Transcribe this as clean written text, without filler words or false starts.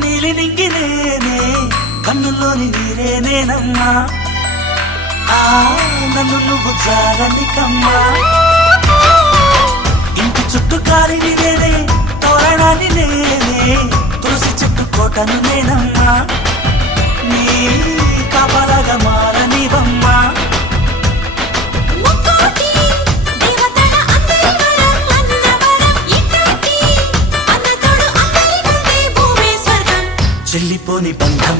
నీలి నింగి నేనే కన్నుల్లోని నీరే నేనమ్మా నన్ను నువ్వు జాలని కమ్మా ఇంటి చుట్టూ కాలిని నేనే తోరణాన్ని నేనే తులసి చెట్టు కోటను నేనమ్మా నీ కాపలాగా మారనివమ్మా చెల్లిపోని బంధం